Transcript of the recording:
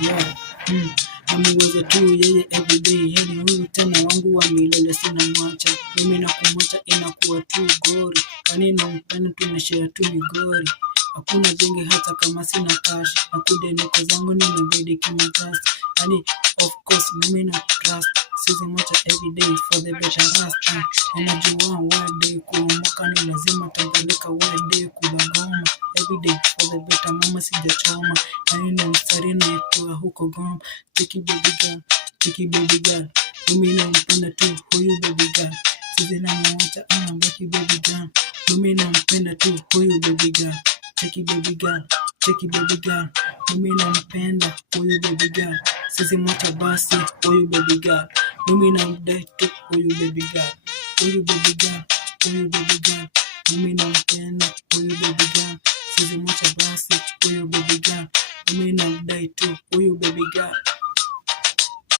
yeah. Namuweza tu yeye everyday, yeye huyu tena wangu wa milele sina mwacha. Mimi na kumwacha inakuwa tu gori, kwani nampenda tunashare tu migori. Hakuna jenge hata kama sina cash, na kudeneko zangu nimebidi kimatasi. Yani of course mimi na trust, sizi mwacha everyday for the better rest. Ninajua one day kuomoka ni lazima, tangalika one day kubagoma. Everyday for the better mama sijachoma, yani ndo mstari naitoa huko Goma. Cheki baby girl, cheki baby girl, mimi nampenda tu huyu baby girl. Sizi namwacha anabaki baby girl, mimi nampenda tu huyu baby girl. Cheki baby girl, cheki baby girl, mimi nampenda huyu baby girl. Sizi mwacha basi huyu baby girl, mimi namdai tu huyu baby girl. Huyu baby girl, huyu baby girl, mimi nampenda huyu baby girl. Sizi mwacha basi huyu baby girl, mimi namdai tu huyu baby girl.